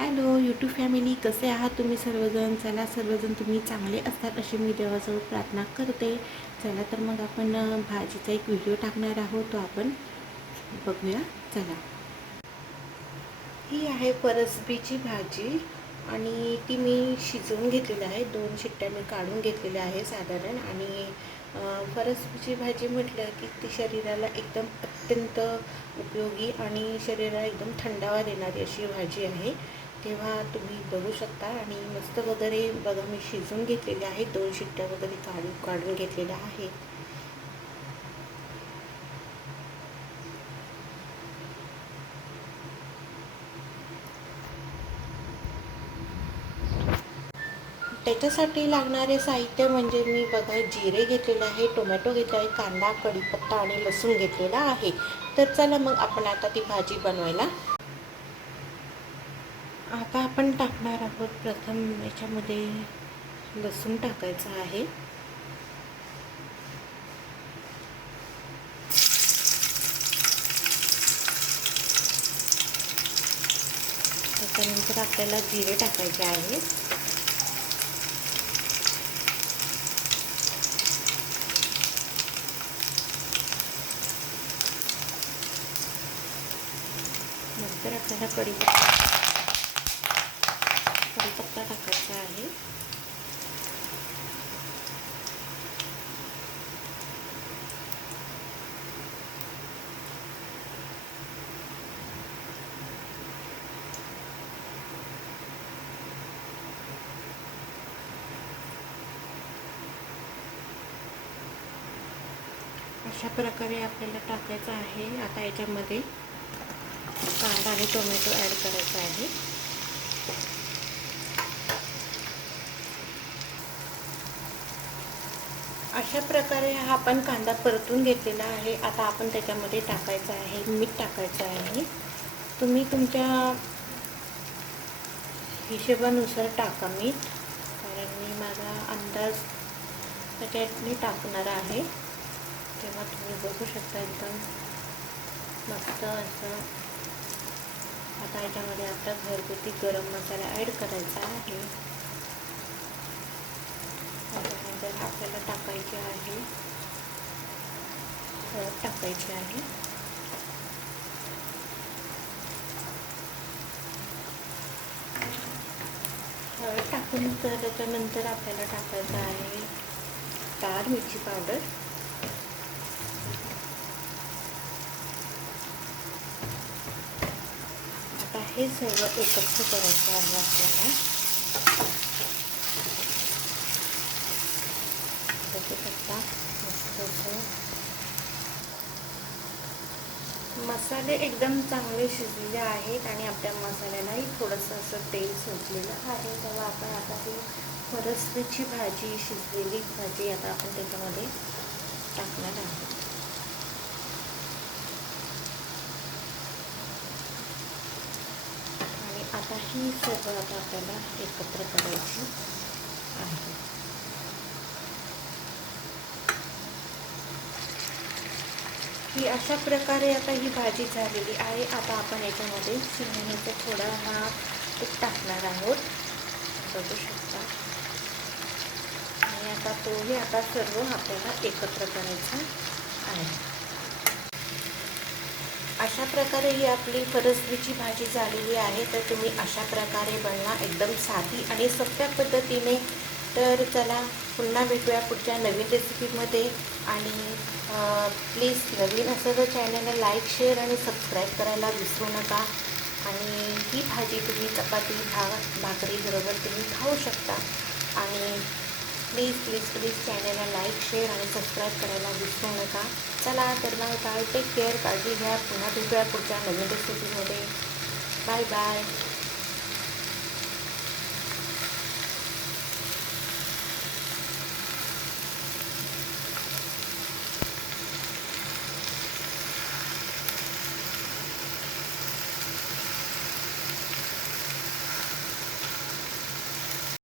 Hello YouTube family कसे आहात तुम्ही सर्वजण? चला सर्वजण तुम्ही चांगले असतात अशी मी देवाजवळ प्रार्थना करते. चला तर मग आपण भाजीचा एक व्हिडिओ टाकणार आहोत तो आपण बघूया. चला. ही आहे परसबीची भाजी आणि ती मी शिजवून घेतलेली आहे. दोन शिट्ट्या मी काढून घेतलेल्या आहे साधारण आणि परसबीची फरसबीची भाजी म्हटलं की ती शरीराला एकदम अत्यंत उपयोगी आणि शरीराला एकदम थंडावा देणारी अशी भाजी आहे. तेव्हा तुम्ही बघू शकता. आणि मस्त वगैरे बघा मी शिजवून घेतलेले आहे दोन शिट्ट्या वगैरे काढून काढून घेतलेल्या आहे त्याच्यासाठी लागणारे साहित्य म्हणजे मी बघा जिरे घेतलेले आहे टोमॅटो घेतला आहे कांदा कढीपत्ता आणि लसूण घेतलेला आहे. तर चला मग आपण आता ती भाजी बनवायला आता आपण टाकणार आहोत प्रथम याच्यामध्ये लसूण टाकायचं आहे. त्याच्यानंतर आपल्याला जिरे टाकायचे आहे. नंतर आपल्याला कढीपत्ता कढीपत्ता टाकायचा आहे. अशा प्रकारे आपल्याला टाकायचं आहे. आता याच्यामध्ये कांदा आणि टोमॅटो ॲड करायचा आहे. अशा प्रकारे हा आपण कांदा परतून घेतलेला आहे. आता आपण त्याच्यामध्ये टाकायचं आहे मीठ टाकायचं आहे. तुम्ही तुमच्या हिशोबानुसार टाका मीठ कारण मी माझा अंदाज त्याच्यात मी टाकणार आहे. तेव्हा तुम्ही बघू शकता एकदम मस्त असं. आता याच्यामध्ये आपला घरगुती गरम मसाला ॲड करायचा आहे त्याच्यानंतर आपल्याला टाकायचे आहे. हळद टाकायची आहे. हळद टाकून त्याच्यानंतर आपल्याला टाकायचं आहे तार मिरची पावडर. आता हे सर्व एकत्र करायचं आहे आपल्याला. आता मस्त मसाले एकदम चांगले शिजलेले आहेत आणि आपल्या मसाल्यालाही थोडंसं असं तेल सुटलेलं आहे. तेव्हा आपण आता ही फरसबीची भाजी शिजलेली भाजी आता आपण त्याच्यामध्ये टाकणार आहोत. आणि आता ही सर्व आता आपल्याला एकत्र करायची आहे. ही अशा प्रकारे आता ही भाजी झालेली आहे. आता आपण याच्यामध्ये शेंगदाण्याचा थोडा हा तूप टाकणार आहोत. बघू शकता. आणि आता तोही आता सर्व आपल्याला एकत्र करायचा आहे. अशा प्रकारे ही आपली फरसबीची भाजी झालेली आहे. तर तुम्ही अशा प्रकारे बनवा. एकदम साधी आणि सोप्या पद्धतीने. तर चला पुन्हा भेटूया पुढच्या नवीन रेसिपीमध्ये आणि प्लीज नवीन असं तर चॅनलला लाईक शेअर आणि सबस्क्राईब करायला विसरू नका. आणि ही भाजी तुम्ही चपाती भा भाकरीबरोबर तुम्ही खाऊ शकता. आणि प्लीज प्लीज प्लीज चॅनलला लाईक शेअर आणि सबस्क्राईब करायला विसरू नका. चला तर मग काय टेक केअर काळजी घ्या. पुन्हा भेटूया पुढच्या नवीन रेसिपीमध्ये बाय बाय